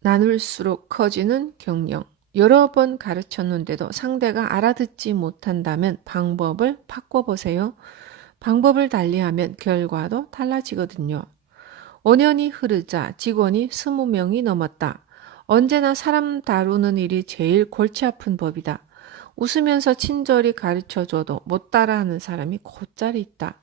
나눌수록 커지는 경영. 여러 번 가르쳤는데도 상대가 알아듣지 못한다면 방법을 바꿔보세요. 방법을 달리하면 결과도 달라지거든요. 5년이 흐르자 직원이 20명이 넘었다. 언제나 사람 다루는 일이 제일 골치 아픈 법이다. 웃으면서 친절히 가르쳐줘도 못 따라하는 사람이 곧자리 있다.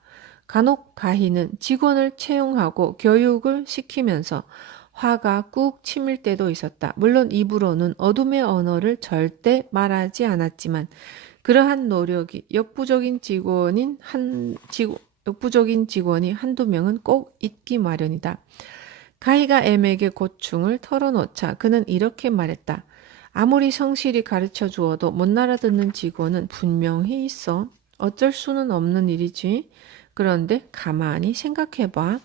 간혹 가희는 직원을 채용하고 교육을 시키면서 화가 꾹 치밀 때도 있었다. 물론 입으로는 어둠의 언어를 절대 말하지 않았지만 그러한 노력이 역부족인 직원이 한두 명은 꼭 있기 마련이다. 가희가 M에게 고충을 털어놓자 그는 이렇게 말했다. 아무리 성실히 가르쳐 주어도 못 알아듣는 직원은 분명히 있어. 어쩔 수는 없는 일이지. 그런데 가만히 생각해봐.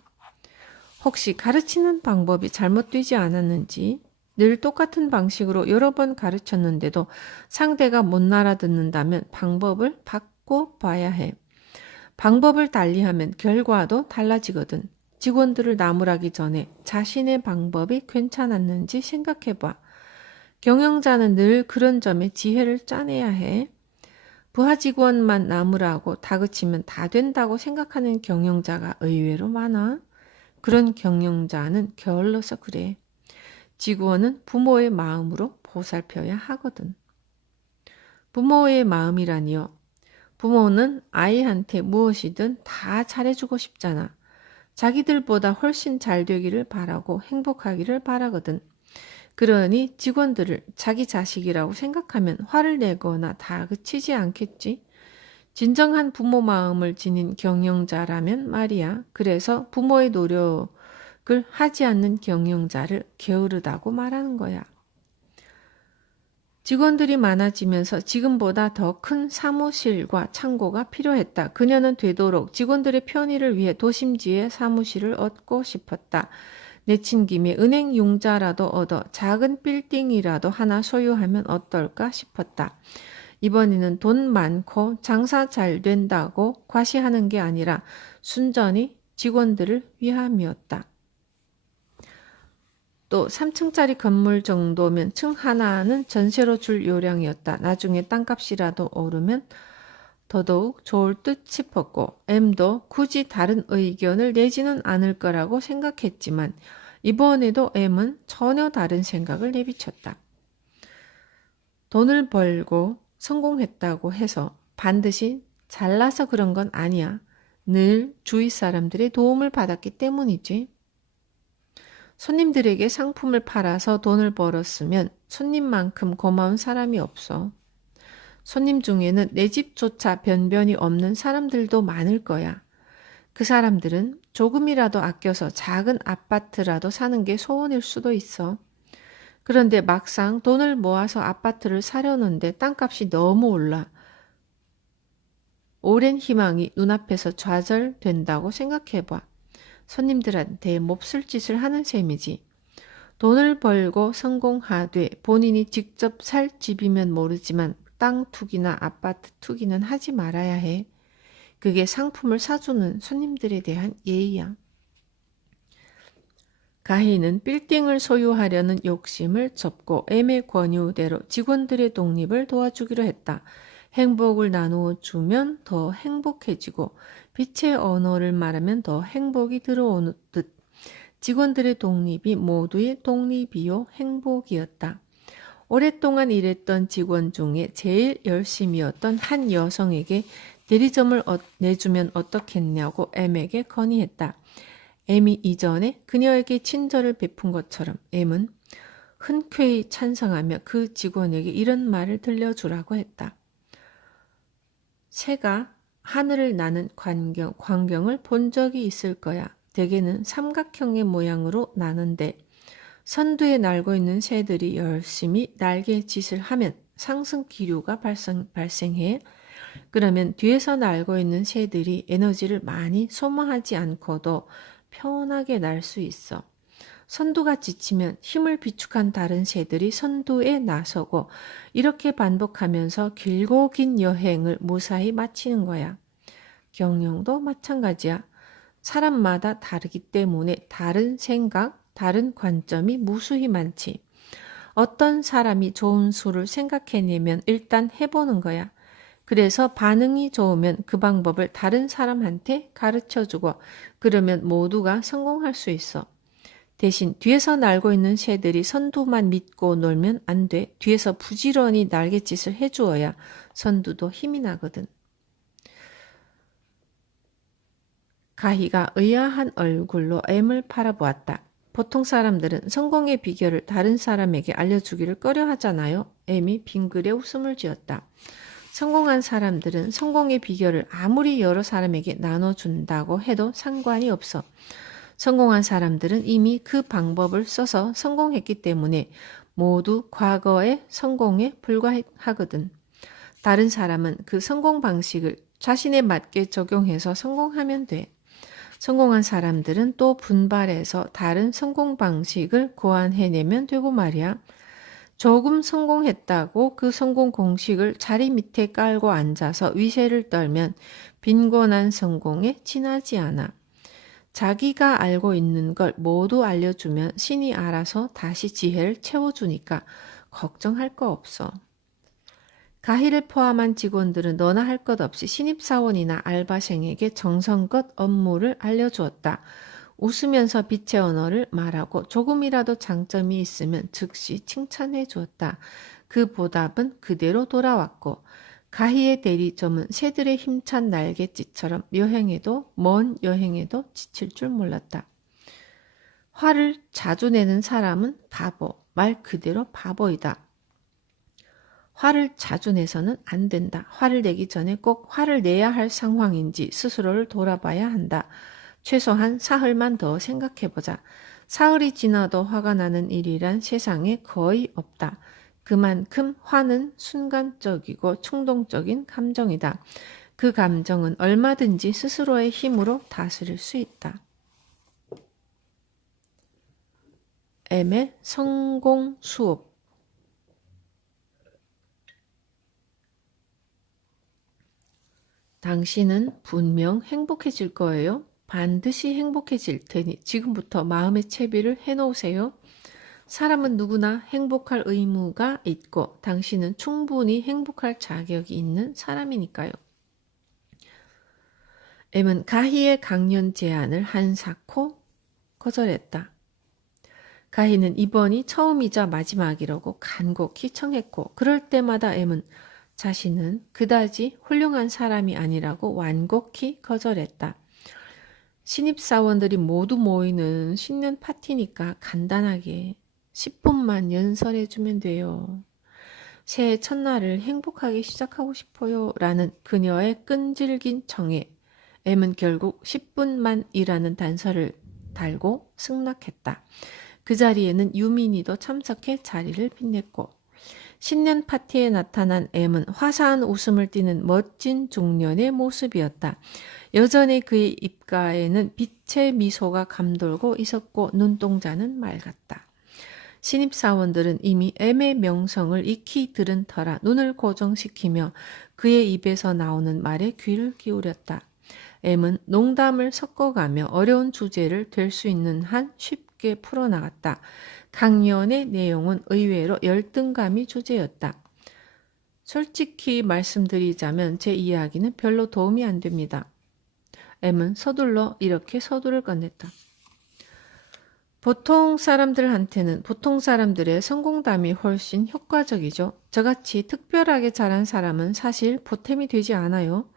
혹시 가르치는 방법이 잘못되지 않았는지, 늘 똑같은 방식으로 여러 번 가르쳤는데도 상대가 못 알아듣는다면 방법을 바꿔봐야 해. 방법을 달리하면 결과도 달라지거든. 직원들을 나무라기 전에 자신의 방법이 괜찮았는지 생각해봐. 경영자는 늘 그런 점에 지혜를 짜내야 해. 부하 직원만 나무라고 다그치면 다 된다고 생각하는 경영자가 의외로 많아. 그런 경영자는 게을러서 그래. 직원은 부모의 마음으로 보살펴야 하거든. 부모의 마음이라니요. 부모는 아이한테 무엇이든 다 잘해주고 싶잖아. 자기들보다 훨씬 잘 되기를 바라고 행복하기를 바라거든. 그러니 직원들을 자기 자식이라고 생각하면 화를 내거나 다그치지 않겠지. 진정한 부모 마음을 지닌 경영자라면 말이야. 그래서 부모의 노력을 하지 않는 경영자를 게으르다고 말하는 거야. 직원들이 많아지면서 지금보다 더 큰 사무실과 창고가 필요했다. 그녀는 되도록 직원들의 편의를 위해 도심지에 사무실을 얻고 싶었다. 내친 김에 은행 융자라도 얻어 작은 빌딩이라도 하나 소유하면 어떨까 싶었다. 이번에는 돈 많고 장사 잘 된다고 과시하는 게 아니라 순전히 직원들을 위함이었다. 또 3층짜리 건물 정도면 층 하나는 전세로 줄 요량이었다. 나중에 땅값이라도 오르면 더더욱 좋을 듯 싶었고 M도 굳이 다른 의견을 내지는 않을 거라고 생각했지만 이번에도 M은 전혀 다른 생각을 내비쳤다. 돈을 벌고 성공했다고 해서 반드시 잘나서 그런 건 아니야. 늘 주위 사람들의 도움을 받았기 때문이지. 손님들에게 상품을 팔아서 돈을 벌었으면 손님만큼 고마운 사람이 없어. 손님 중에는 내 집조차 변변이 없는 사람들도 많을 거야. 그 사람들은 조금이라도 아껴서 작은 아파트라도 사는 게 소원일 수도 있어. 그런데 막상 돈을 모아서 아파트를 사려는데 땅값이 너무 올라. 오랜 희망이 눈앞에서 좌절된다고 생각해봐. 손님들한테 몹쓸 짓을 하는 셈이지. 돈을 벌고 성공하되 본인이 직접 살 집이면 모르지만 땅 투기나 아파트 투기는 하지 말아야 해. 그게 상품을 사주는 손님들에 대한 예의야. 가희는 빌딩을 소유하려는 욕심을 접고 M의 권유대로 직원들의 독립을 도와주기로 했다. 행복을 나누어 주면 더 행복해지고 빛의 언어를 말하면 더 행복이 들어오는 듯 직원들의 독립이 모두의 독립이요 행복이었다. 오랫동안 일했던 직원 중에 제일 열심이었던 한 여성에게 대리점을 내주면 어떻겠냐고 M에게 건의했다. M이 이전에 그녀에게 친절을 베푼 것처럼 M은 흔쾌히 찬성하며 그 직원에게 이런 말을 들려주라고 했다. 새가 하늘을 나는 광경을 본 적이 있을 거야. 대개는 삼각형의 모양으로 나는데 선두에 날고 있는 새들이 열심히 날개짓을 하면 상승 기류가 발생해. 그러면 뒤에서 날고 있는 새들이 에너지를 많이 소모하지 않고도 편하게 날 수 있어. 선두가 지치면 힘을 비축한 다른 새들이 선두에 나서고 이렇게 반복하면서 길고 긴 여행을 무사히 마치는 거야. 경영도 마찬가지야. 사람마다 다르기 때문에 다른 생각, 다른 관점이 무수히 많지. 어떤 사람이 좋은 수를 생각해내면 일단 해보는 거야. 그래서 반응이 좋으면 그 방법을 다른 사람한테 가르쳐주고 그러면 모두가 성공할 수 있어. 대신 뒤에서 날고 있는 새들이 선두만 믿고 놀면 안 돼. 뒤에서 부지런히 날갯짓을 해주어야 선두도 힘이 나거든. 가희가 의아한 얼굴로 M을 바라보았다. 보통 사람들은 성공의 비결을 다른 사람에게 알려주기를 꺼려하잖아요. M이 빙그레 웃음을 지었다. 성공한 사람들은 성공의 비결을 아무리 여러 사람에게 나눠준다고 해도 상관이 없어. 성공한 사람들은 이미 그 방법을 써서 성공했기 때문에 모두 과거의 성공에 불과하거든. 다른 사람은 그 성공 방식을 자신에 맞게 적용해서 성공하면 돼. 성공한 사람들은 또 분발해서 다른 성공 방식을 고안해내면 되고 말이야. 조금 성공했다고 그 성공 공식을 자리 밑에 깔고 앉아서 위세를 떨면 빈곤한 성공에 지나지 않아. 자기가 알고 있는 걸 모두 알려주면 신이 알아서 다시 지혜를 채워주니까 걱정할 거 없어. 가희를 포함한 직원들은 너나 할 것 없이 신입사원이나 알바생에게 정성껏 업무를 알려주었다. 웃으면서 빛의 언어를 말하고 조금이라도 장점이 있으면 즉시 칭찬해 주었다. 그 보답은 그대로 돌아왔고 가희의 대리점은 새들의 힘찬 날갯짓처럼 여행에도 먼 여행에도 지칠 줄 몰랐다. 화를 자주 내는 사람은 바보, 말 그대로 바보이다. 화를 자주 내서는 안 된다. 화를 내기 전에 꼭 화를 내야 할 상황인지 스스로를 돌아봐야 한다. 최소한 사흘만 더 생각해보자. 사흘이 지나도 화가 나는 일이란 세상에 거의 없다. 그만큼 화는 순간적이고 충동적인 감정이다. 그 감정은 얼마든지 스스로의 힘으로 다스릴 수 있다. M의 성공 수업. 당신은 분명 행복해질 거예요. 반드시 행복해질 테니 지금부터 마음의 채비를 해놓으세요. 사람은 누구나 행복할 의무가 있고 당신은 충분히 행복할 자격이 있는 사람이니까요. M은 가희의 강연 제안을 한사코 거절했다. 가희는 이번이 처음이자 마지막이라고 간곡히 청했고 그럴 때마다 M은 자신은 그다지 훌륭한 사람이 아니라고 완곡히 거절했다. 신입사원들이 모두 모이는 신년 파티니까 간단하게 10분만 연설해주면 돼요. 새해 첫날을 행복하게 시작하고 싶어요. 라는 그녀의 끈질긴 청에 M은 결국 10분만이라는 단서를 달고 승낙했다. 그 자리에는 유민이도 참석해 자리를 빛냈고 신년 파티에 나타난 M은 화사한 웃음을 띠는 멋진 중년의 모습이었다. 여전히 그의 입가에는 빛의 미소가 감돌고 있었고 눈동자는 맑았다. 신입사원들은 이미 M의 명성을 익히 들은 터라 눈을 고정시키며 그의 입에서 나오는 말에 귀를 기울였다. M은 농담을 섞어가며 어려운 주제를 될 수 있는 한 쉽게 풀어나갔다. 강연의 내용은 의외로 열등감이 주제였다. 솔직히 말씀드리자면 제 이야기는 별로 도움이 안 됩니다. M은 서둘러 이렇게 서두를 건넸다. 보통 사람들한테는 보통 사람들의 성공담이 훨씬 효과적이죠. 저같이 특별하게 잘한 사람은 사실 보탬이 되지 않아요.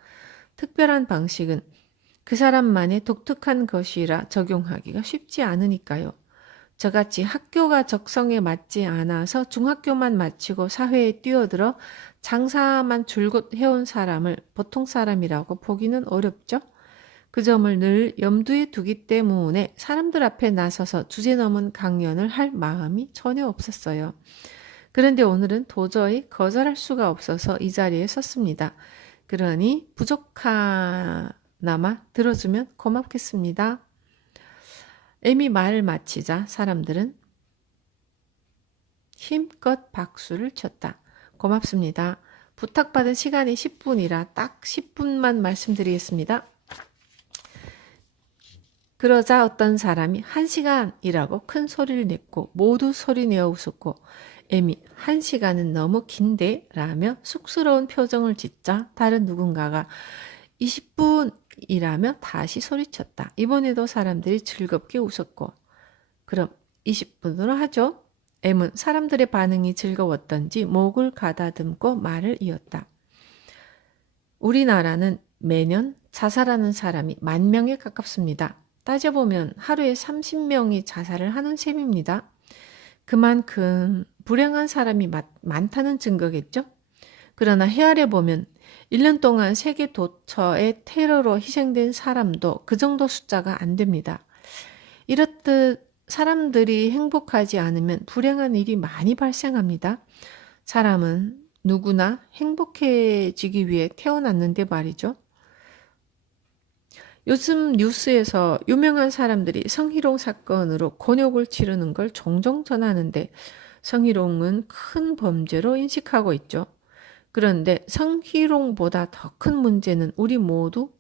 특별한 방식은 그 사람만의 독특한 것이라 적용하기가 쉽지 않으니까요. 저같이 학교가 적성에 맞지 않아서 중학교만 마치고 사회에 뛰어들어 장사만 줄곧 해온 사람을 보통 사람이라고 보기는 어렵죠. 그 점을 늘 염두에 두기 때문에 사람들 앞에 나서서 주제넘은 강연을 할 마음이 전혀 없었어요. 그런데 오늘은 도저히 거절할 수가 없어서 이 자리에 섰습니다. 그러니 부족하나마 들어주면 고맙겠습니다. M이 말을 마치자 사람들은 힘껏 박수를 쳤다. 고맙습니다. 부탁받은 시간이 10분이라 딱 10분만 말씀드리겠습니다. 그러자 어떤 사람이 1시간이라고 큰 소리를 냈고 모두 소리내어 웃었고 M이 1시간은 너무 긴데? 라며 쑥스러운 표정을 짓자 다른 누군가가 20분이라며 다시 소리쳤다. 이번에도 사람들이 즐겁게 웃었고 그럼 20분으로 하죠. M은 사람들의 반응이 즐거웠던지 목을 가다듬고 말을 이었다. 우리나라는 매년 자살하는 사람이 10,000명에 가깝습니다. 따져보면 하루에 30명이 자살을 하는 셈입니다. 그만큼 불행한 사람이 많다는 증거겠죠? 그러나 헤아려 보면 1년 동안 세계 도처의 테러로 희생된 사람도 그 정도 숫자가 안 됩니다. 이렇듯 사람들이 행복하지 않으면 불행한 일이 많이 발생합니다. 사람은 누구나 행복해지기 위해 태어났는데 말이죠. 요즘 뉴스에서 유명한 사람들이 성희롱 사건으로 곤욕을 치르는 걸 종종 전하는데 성희롱은 큰 범죄로 인식하고 있죠. 그런데 성희롱보다 더 큰 문제는 우리 모두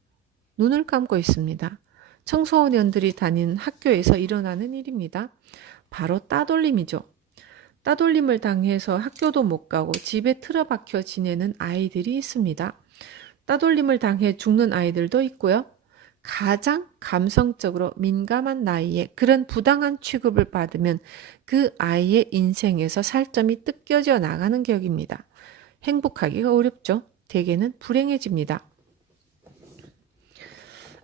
눈을 감고 있습니다. 청소년들이 다니는 학교에서 일어나는 일입니다. 바로 따돌림이죠. 따돌림을 당해서 학교도 못 가고 집에 틀어박혀 지내는 아이들이 있습니다. 따돌림을 당해 죽는 아이들도 있고요. 가장 감성적으로 민감한 나이에 그런 부당한 취급을 받으면 그 아이의 인생에서 살점이 뜯겨져 나가는 격입니다. 행복하기가 어렵죠. 대개는 불행해집니다.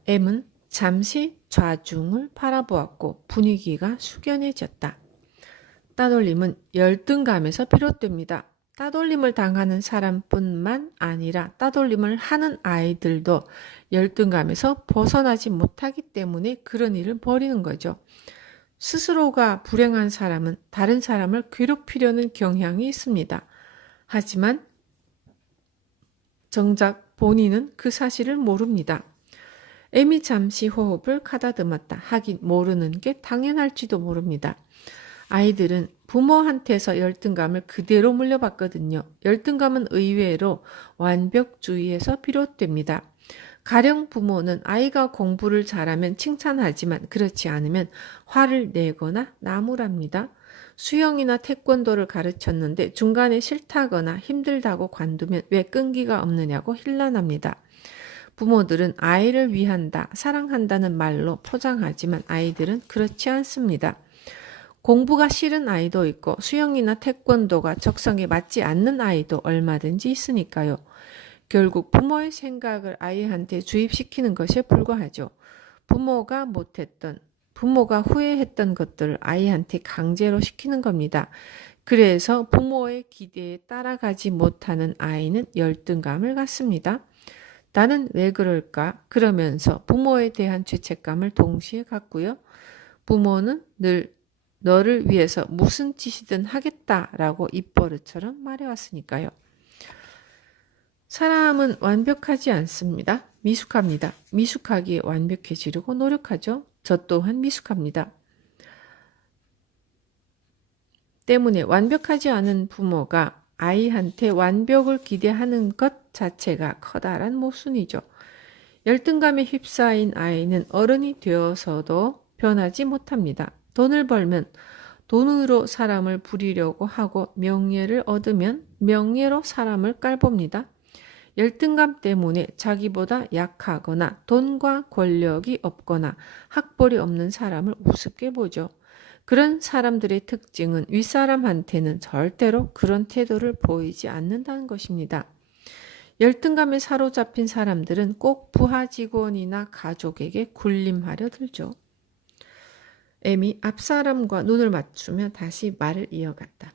M은 잠시 좌중을 바라보았고 분위기가 숙연해졌다. 따돌림은 열등감에서 비롯됩니다. 따돌림을 당하는 사람뿐만 아니라 따돌림을 하는 아이들도 열등감에서 벗어나지 못하기 때문에 그런 일을 벌이는 거죠. 스스로가 불행한 사람은 다른 사람을 괴롭히려는 경향이 있습니다. 하지만 정작 본인은 그 사실을 모릅니다. M이 잠시 호흡을 가다듬었다. 하긴 모르는 게 당연할지도 모릅니다. 아이들은 부모한테서 열등감을 그대로 물려받거든요. 열등감은 의외로 완벽주의에서 비롯됩니다. 가령 부모는 아이가 공부를 잘하면 칭찬하지만 그렇지 않으면 화를 내거나 나무랍니다. 수영이나 태권도를 가르쳤는데 중간에 싫다거나 힘들다고 관두면 왜 끈기가 없느냐고 힐난합니다. 부모들은 아이를 위한다, 사랑한다는 말로 포장하지만 아이들은 그렇지 않습니다. 공부가 싫은 아이도 있고 수영이나 태권도가 적성에 맞지 않는 아이도 얼마든지 있으니까요. 결국 부모의 생각을 아이한테 주입시키는 것에 불과하죠. 부모가 후회했던 것들을 아이한테 강제로 시키는 겁니다. 그래서 부모의 기대에 따라가지 못하는 아이는 열등감을 갖습니다. 나는 왜 그럴까? 그러면서 부모에 대한 죄책감을 동시에 갖고요. 부모는 늘 너를 위해서 무슨 짓이든 하겠다라고 입버릇처럼 말해왔으니까요. 사람은 완벽하지 않습니다. 미숙합니다. 미숙하기에 완벽해지려고 노력하죠. 저 또한 미숙합니다. 때문에 완벽하지 않은 부모가 아이한테 완벽을 기대하는 것 자체가 커다란 모순이죠. 열등감에 휩싸인 아이는 어른이 되어서도 변하지 못합니다. 돈을 벌면 돈으로 사람을 부리려고 하고 명예를 얻으면 명예로 사람을 깔봅니다. 열등감 때문에 자기보다 약하거나 돈과 권력이 없거나 학벌이 없는 사람을 우습게 보죠. 그런 사람들의 특징은 윗사람한테는 절대로 그런 태도를 보이지 않는다는 것입니다. 열등감에 사로잡힌 사람들은 꼭 부하 직원이나 가족에게 군림하려 들죠. M이 앞사람과 눈을 맞추며 다시 말을 이어갔다.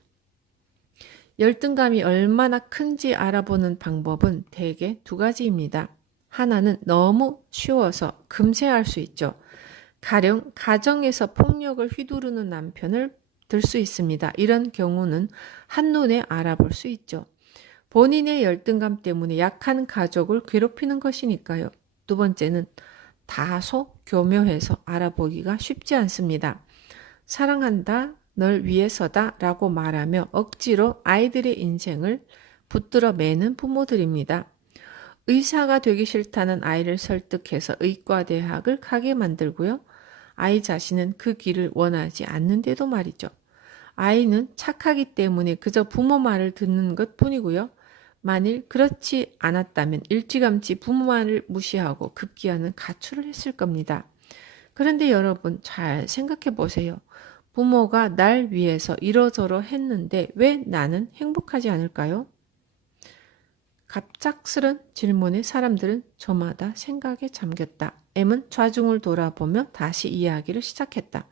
열등감이 얼마나 큰지 알아보는 방법은 대개 2가지입니다. 하나는 너무 쉬워서 금세 알 수 있죠. 가령 가정에서 폭력을 휘두르는 남편을 들 수 있습니다. 이런 경우는 한눈에 알아볼 수 있죠. 본인의 열등감 때문에 약한 가족을 괴롭히는 것이니까요. 2번째는 다소 교묘해서 알아보기가 쉽지 않습니다. 사랑한다, 널 위해서다 라고 말하며 억지로 아이들의 인생을 붙들어 매는 부모들입니다. 의사가 되기 싫다는 아이를 설득해서 의과대학을 가게 만들고요. 아이 자신은 그 길을 원하지 않는데도 말이죠. 아이는 착하기 때문에 그저 부모 말을 듣는 것 뿐이고요. 만일 그렇지 않았다면 일찌감치 부모 말을 무시하고 급기야는 가출을 했을 겁니다. 그런데 여러분 잘 생각해 보세요. 부모가 날 위해서 이러저러 했는데 왜 나는 행복하지 않을까요? 갑작스런 질문에 사람들은 저마다 생각에 잠겼다. M은 좌중을 돌아보며 다시 이야기를 시작했다.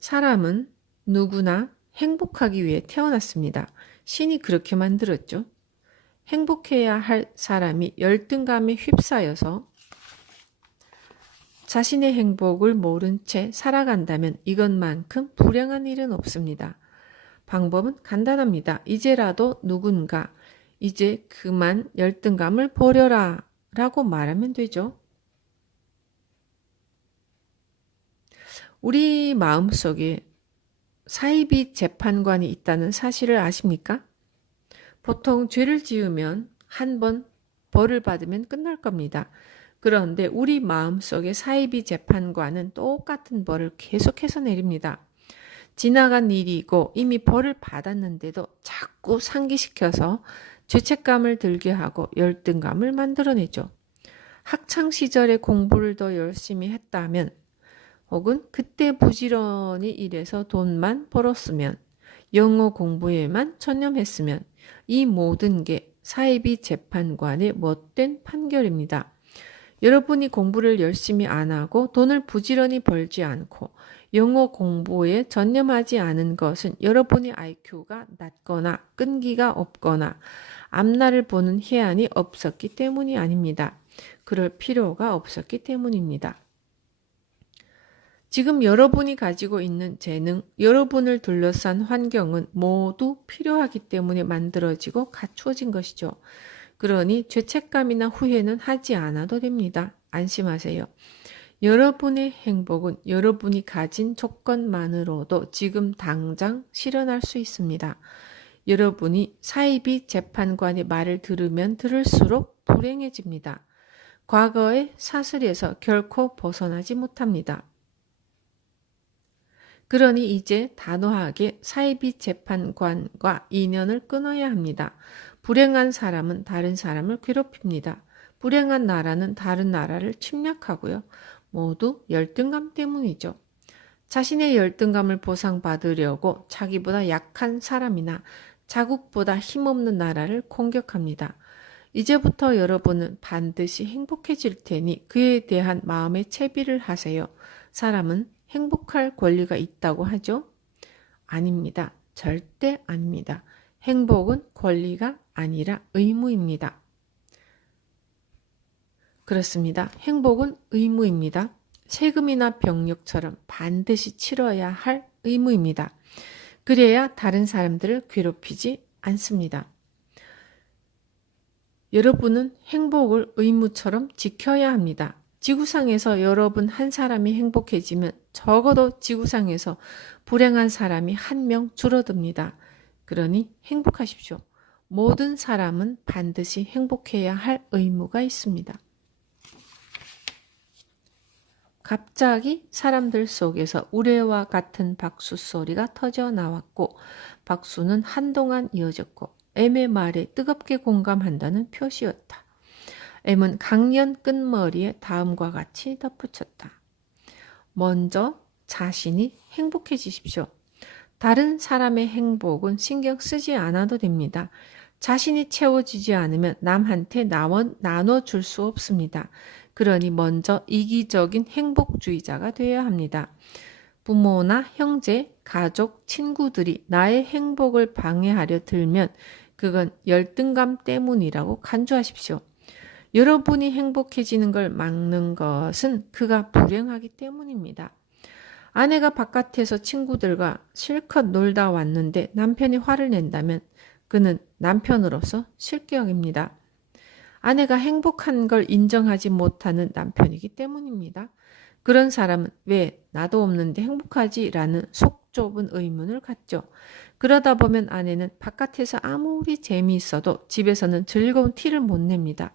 사람은 누구나 행복하기 위해 태어났습니다. 신이 그렇게 만들었죠. 행복해야 할 사람이 열등감에 휩싸여서 자신의 행복을 모른 채 살아간다면 이것만큼 불행한 일은 없습니다. 방법은 간단합니다. 이제라도 누군가 이제 그만 열등감을 버려라 라고 말하면 되죠. 우리 마음속에 사이비 재판관이 있다는 사실을 아십니까? 보통 죄를 지으면 한 번 벌을 받으면 끝날 겁니다. 그런데 우리 마음속에 사이비 재판관은 똑같은 벌을 계속해서 내립니다. 지나간 일이고 이미 벌을 받았는데도 자꾸 상기시켜서 죄책감을 들게 하고 열등감을 만들어내죠. 학창시절에 공부를 더 열심히 했다면 혹은 그때 부지런히 일해서 돈만 벌었으면 영어 공부에만 전념했으면 이 모든 게 사이비 재판관의 못된 판결입니다. 여러분이 공부를 열심히 안 하고 돈을 부지런히 벌지 않고 영어 공부에 전념하지 않은 것은 여러분의 IQ가 낮거나 끈기가 없거나 앞날을 보는 해안이 없었기 때문이 아닙니다. 그럴 필요가 없었기 때문입니다. 지금 여러분이 가지고 있는 재능, 여러분을 둘러싼 환경은 모두 필요하기 때문에 만들어지고 갖추어진 것이죠. 그러니 죄책감이나 후회는 하지 않아도 됩니다. 안심하세요. 여러분의 행복은 여러분이 가진 조건만으로도 지금 당장 실현할 수 있습니다. 여러분이 사이비 재판관의 말을 들으면 들을수록 불행해집니다. 과거의 사슬에서 결코 벗어나지 못합니다. 그러니 이제 단호하게 사이비 재판관과 인연을 끊어야 합니다. 불행한 사람은 다른 사람을 괴롭힙니다. 불행한 나라는 다른 나라를 침략하고요. 모두 열등감 때문이죠. 자신의 열등감을 보상받으려고 자기보다 약한 사람이나 자국보다 힘없는 나라를 공격합니다. 이제부터 여러분은 반드시 행복해질 테니 그에 대한 마음의 채비를 하세요. 사람은 행복할 권리가 있다고 하죠? 아닙니다. 절대 아닙니다. 행복은 권리가 아니라 의무입니다. 그렇습니다. 행복은 의무입니다. 세금이나 병력처럼 반드시 치러야 할 의무입니다. 그래야 다른 사람들을 괴롭히지 않습니다. 여러분은 행복을 의무처럼 지켜야 합니다. 지구상에서 여러분 한 사람이 행복해지면 적어도 지구상에서 불행한 사람이 한 명 줄어듭니다. 그러니 행복하십시오. 모든 사람은 반드시 행복해야 할 의무가 있습니다. 갑자기 사람들 속에서 우레와 같은 박수 소리가 터져 나왔고 박수는 한동안 이어졌고 M의 말에 뜨겁게 공감한다는 표시였다. M은 강연 끝머리에 다음과 같이 덧붙였다. 먼저 자신이 행복해지십시오. 다른 사람의 행복은 신경 쓰지 않아도 됩니다. 자신이 채워지지 않으면 남한테 나눠줄 수 없습니다. 그러니 먼저 이기적인 행복주의자가 되어야 합니다. 부모나 형제, 가족, 친구들이 나의 행복을 방해하려 들면 그건 열등감 때문이라고 간주하십시오. 여러분이 행복해지는 걸 막는 것은 그가 불행하기 때문입니다. 아내가 바깥에서 친구들과 실컷 놀다 왔는데 남편이 화를 낸다면 그는 남편으로서 실격입니다. 아내가 행복한 걸 인정하지 못하는 남편이기 때문입니다. 그런 사람은 왜 나도 없는데 행복하지? 라는 속 좁은 의문을 갖죠. 그러다 보면 아내는 바깥에서 아무리 재미있어도 집에서는 즐거운 티를 못 냅니다.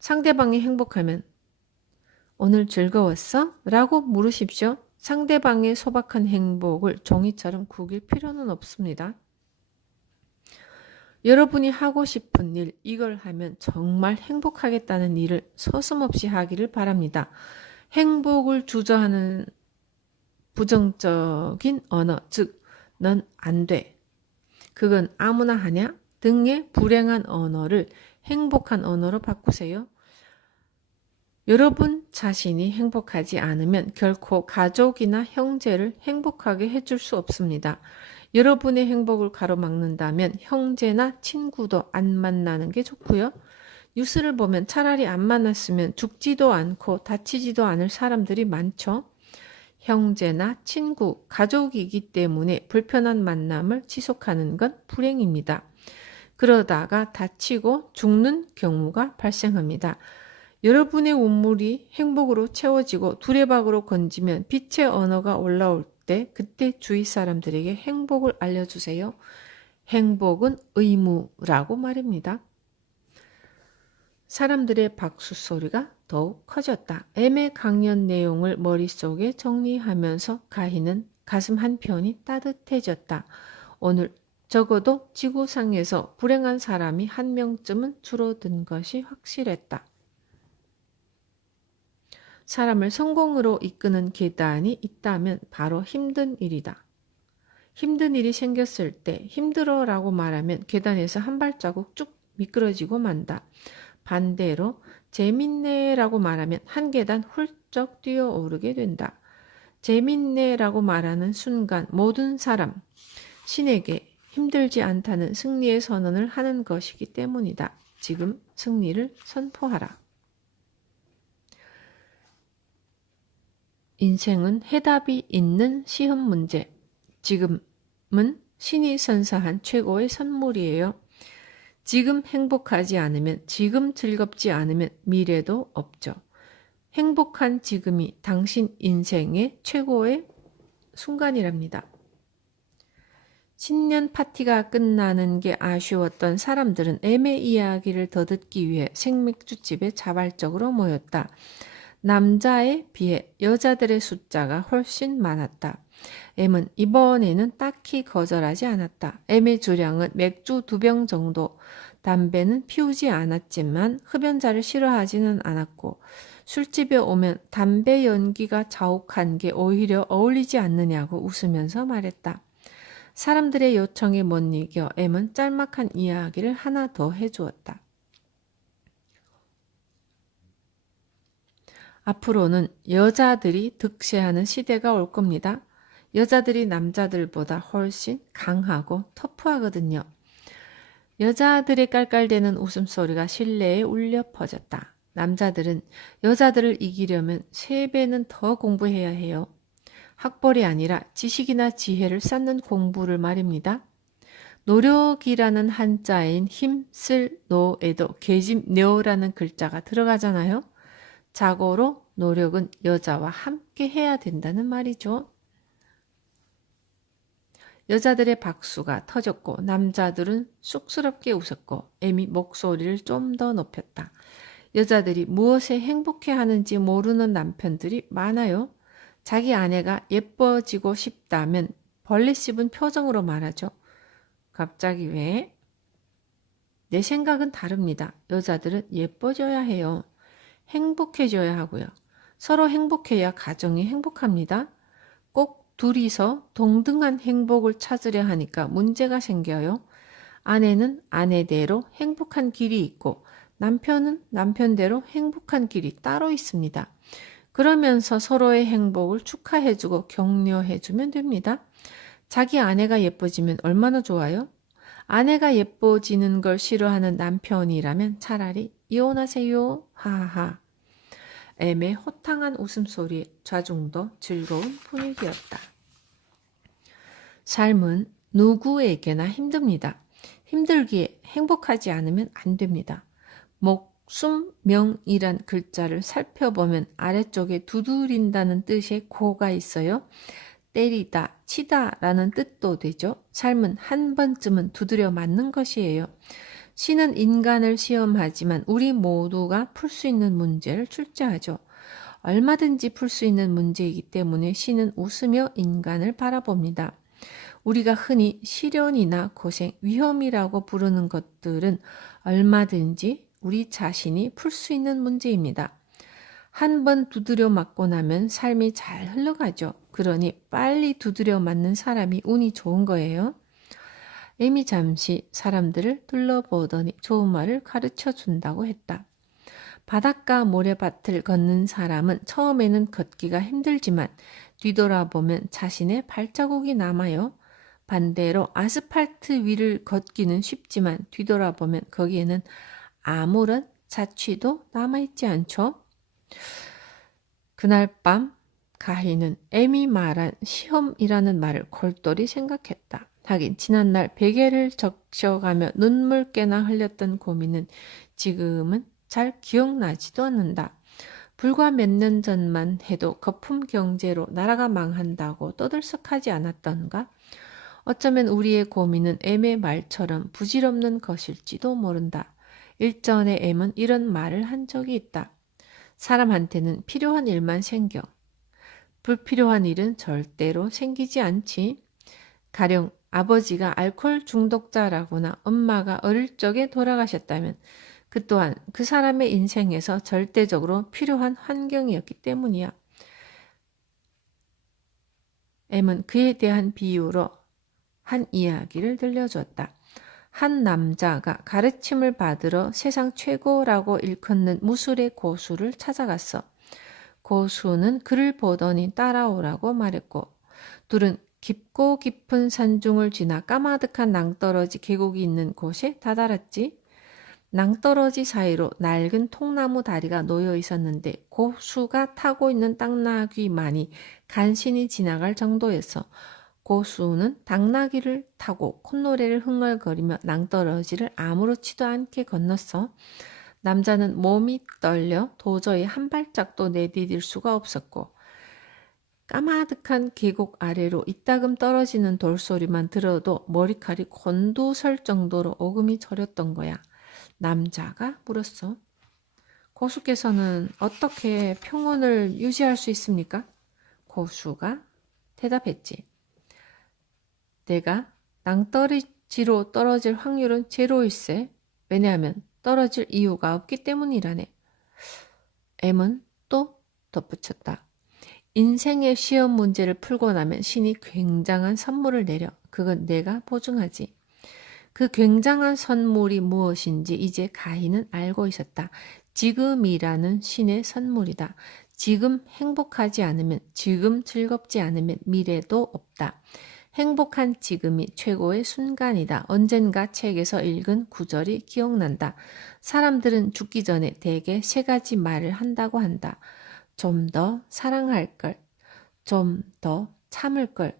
상대방이 행복하면 오늘 즐거웠어? 라고 물으십시오. 상대방의 소박한 행복을 종이처럼 구길 필요는 없습니다. 여러분이 하고 싶은 일, 이걸 하면 정말 행복하겠다는 일을 서슴없이 하기를 바랍니다. 행복을 주저하는 부정적인 언어, 즉, 넌 안 돼. 그건 아무나 하냐? 등의 불행한 언어를 행복한 언어로 바꾸세요. 여러분 자신이 행복하지 않으면 결코 가족이나 형제를 행복하게 해줄 수 없습니다. 여러분의 행복을 가로막는다면 형제나 친구도 안 만나는 게 좋고요. 뉴스를 보면 차라리 안 만났으면 죽지도 않고 다치지도 않을 사람들이 많죠. 형제나 친구, 가족이기 때문에 불편한 만남을 지속하는 건 불행입니다. 그러다가 다치고 죽는 경우가 발생합니다. 여러분의 운물이 행복으로 채워지고 두레박으로 건지면 빛의 언어가 올라올 때 그때 주위 사람들에게 행복을 알려주세요. 행복은 의무라고 말입니다. 사람들의 박수 소리가 더욱 커졌다. M의 강연 내용을 머릿속에 정리하면서 가희는 가슴 한편이 따뜻해졌다. 오늘 적어도 지구상에서 불행한 사람이 한 명쯤은 줄어든 것이 확실했다. 사람을 성공으로 이끄는 계단이 있다면 바로 힘든 일이다. 힘든 일이 생겼을 때 힘들어라고 말하면 계단에서 한 발자국 쭉 미끄러지고 만다. 반대로 재밌네라고 말하면 한 계단 훌쩍 뛰어오르게 된다. 재밌네라고 말하는 순간 모든 사람, 신에게 힘들지 않다는 승리의 선언을 하는 것이기 때문이다. 지금 승리를 선포하라. 인생은 해답이 있는 시험 문제. 지금은 신이 선사한 최고의 선물이에요. 지금 행복하지 않으면, 지금 즐겁지 않으면 미래도 없죠. 행복한 지금이 당신 인생의 최고의 순간이랍니다. 신년 파티가 끝나는 게 아쉬웠던 사람들은 M의 이야기를 더 듣기 위해 생맥주집에 자발적으로 모였다. 남자에 비해 여자들의 숫자가 훨씬 많았다. M은 이번에는 딱히 거절하지 않았다. M의 주량은 맥주 2병 정도. 담배는 피우지 않았지만 흡연자를 싫어하지는 않았고 술집에 오면 담배 연기가 자욱한 게 오히려 어울리지 않느냐고 웃으면서 말했다. 사람들의 요청에 못 이겨 M은 짤막한 이야기를 하나 더 해주었다. 앞으로는 여자들이 득세하는 시대가 올 겁니다. 여자들이 남자들보다 훨씬 강하고 터프하거든요. 여자들의 깔깔대는 웃음소리가 실내에 울려 퍼졌다. 남자들은 여자들을 이기려면 3배는 더 공부해야 해요. 학벌이 아니라 지식이나 지혜를 쌓는 공부를 말입니다. 노력이라는 한자인 힘, 쓸, 노에도 계집, 녀라는 글자가 들어가잖아요. 자고로 노력은 여자와 함께 해야 된다는 말이죠. 여자들의 박수가 터졌고 남자들은 쑥스럽게 웃었고 M이 목소리를 좀 더 높였다. 여자들이 무엇에 행복해하는지 모르는 남편들이 많아요. 자기 아내가 예뻐지고 싶다면 벌레 씹은 표정으로 말하죠. 갑자기 왜? 내 생각은 다릅니다. 여자들은 예뻐져야 해요. 행복해져야 하고요. 서로 행복해야 가정이 행복합니다. 꼭 둘이서 동등한 행복을 찾으려 하니까 문제가 생겨요. 아내는 아내대로 행복한 길이 있고 남편은 남편대로 행복한 길이 따로 있습니다. 그러면서 서로의 행복을 축하해주고 격려해주면 됩니다. 자기 아내가 예뻐지면 얼마나 좋아요? 아내가 예뻐지는 걸 싫어하는 남편이라면 차라리 이혼하세요. 하하. M의 호탕한 웃음소리에 좌중도 즐거운 분위기였다. 삶은 누구에게나 힘듭니다. 힘들기에 행복하지 않으면 안 됩니다. 목숨명이란 글자를 살펴보면 아래쪽에 두드린다는 뜻의 고가 있어요. 때리다, 치다 라는 뜻도 되죠. 삶은 한 번쯤은 두드려 맞는 것이에요. 신은 인간을 시험하지만 우리 모두가 풀 수 있는 문제를 출제하죠. 얼마든지 풀 수 있는 문제이기 때문에 시는 웃으며 인간을 바라봅니다. 우리가 흔히 시련이나 고생, 위험이라고 부르는 것들은 얼마든지 우리 자신이 풀 수 있는 문제입니다. 한 번 두드려 맞고 나면 삶이 잘 흘러가죠. 그러니 빨리 두드려 맞는 사람이 운이 좋은 거예요. 에미 잠시 사람들을 둘러보더니 좋은 말을 가르쳐 준다고 했다. 바닷가 모래밭을 걷는 사람은 처음에는 걷기가 힘들지만 뒤돌아보면 자신의 발자국이 남아요. 반대로 아스팔트 위를 걷기는 쉽지만 뒤돌아보면 거기에는 아무런 자취도 남아있지 않죠. 그날 밤 가희는 에미 말한 시험이라는 말을 골똘히 생각했다. 하긴 지난날 베개를 적셔가며 눈물깨나 흘렸던 고민은 지금은 잘 기억나지도 않는다. 불과 몇 년 전만 해도 거품 경제로 나라가 망한다고 떠들썩하지 않았던가? 어쩌면 우리의 고민은 M의 말처럼 부질없는 것일지도 모른다. 일전에 M은 이런 말을 한 적이 있다. 사람한테는 필요한 일만 생겨. 불필요한 일은 절대로 생기지 않지. 가령 아버지가 알코올 중독자라거나 엄마가 어릴 적에 돌아가셨다면 그 또한 그 사람의 인생에서 절대적으로 필요한 환경이었기 때문이야. M은 그에 대한 비유로 한 이야기를 들려줬다. 한 남자가 가르침을 받으러 세상 최고라고 일컫는 무술의 고수를 찾아갔어. 고수는 그를 보더니 따라오라고 말했고 둘은 깊고 깊은 산중을 지나 까마득한 낭떠러지 계곡이 있는 곳에 다다랐지. 낭떠러지 사이로 낡은 통나무 다리가 놓여 있었는데 고수가 타고 있는 당나귀만이 간신히 지나갈 정도였어. 고수는 당나귀를 타고 콧노래를 흥얼거리며 낭떠러지를 아무렇지도 않게 건넜어. 남자는 몸이 떨려 도저히 한 발짝도 내디딜 수가 없었고 까마득한 계곡 아래로 이따금 떨어지는 돌소리만 들어도 머리칼이 곤두설 정도로 오금이 저렸던 거야. 남자가 물었어. 고수께서는 어떻게 평온을 유지할 수 있습니까? 고수가 대답했지. 내가 낭떠러지로 떨어질 확률은 제로일세. 왜냐하면 떨어질 이유가 없기 때문이라네. M은 또 덧붙였다. 인생의 시험 문제를 풀고 나면 신이 굉장한 선물을 내려. 그건 내가 보증하지. 그 굉장한 선물이 무엇인지 이제 가희는 알고 있었다. 지금이라는 신의 선물이다. 지금 행복하지 않으면, 지금 즐겁지 않으면 미래도 없다. 행복한 지금이 최고의 순간이다. 언젠가 책에서 읽은 구절이 기억난다. 사람들은 죽기 전에 대개 세 가지 말을 한다고 한다. 좀 더 사랑할 걸, 좀 더 참을 걸,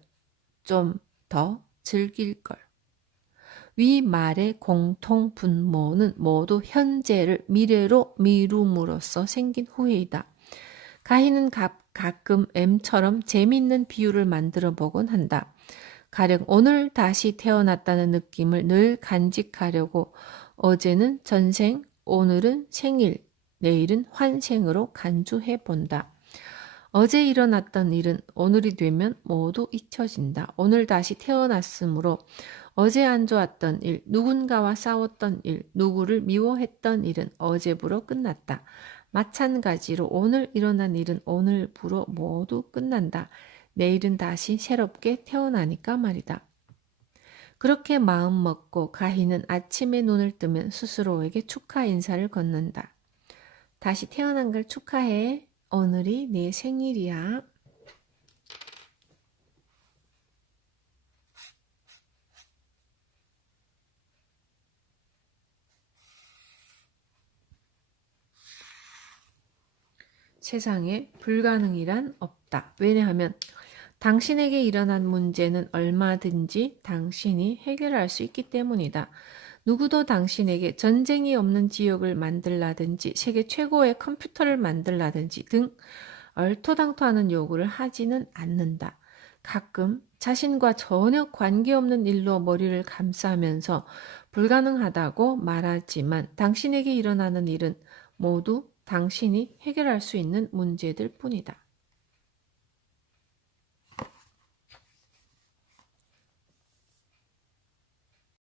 좀 더 즐길 걸. 위 말의 공통 분모는 모두 현재를 미래로 미룸으로써 생긴 후회이다. 가희는 가끔 M처럼 재미있는 비유를 만들어 보곤 한다. 가령 오늘 다시 태어났다는 느낌을 늘 간직하려고 어제는 전생, 오늘은 생일, 내일은 환생으로 간주해 본다. 어제 일어났던 일은 오늘이 되면 모두 잊혀진다. 오늘 다시 태어났으므로 어제 안 좋았던 일, 누군가와 싸웠던 일, 누구를 미워했던 일은 어제부로 끝났다. 마찬가지로 오늘 일어난 일은 오늘부로 모두 끝난다. 내일은 다시 새롭게 태어나니까 말이다. 그렇게 마음 먹고 가희는 아침에 눈을 뜨면 스스로에게 축하 인사를 건넨다. 다시 태어난 걸 축하해. 오늘이 내 생일이야. 세상에 불가능이란 없다. 왜냐하면 당신에게 일어난 문제는 얼마든지 당신이 해결할 수 있기 때문이다. 누구도 당신에게 전쟁이 없는 지역을 만들라든지 세계 최고의 컴퓨터를 만들라든지 등 얼토당토하는 요구를 하지는 않는다. 가끔 자신과 전혀 관계없는 일로 머리를 감싸면서 불가능하다고 말하지만 당신에게 일어나는 일은 모두 당신이 해결할 수 있는 문제들 뿐이다.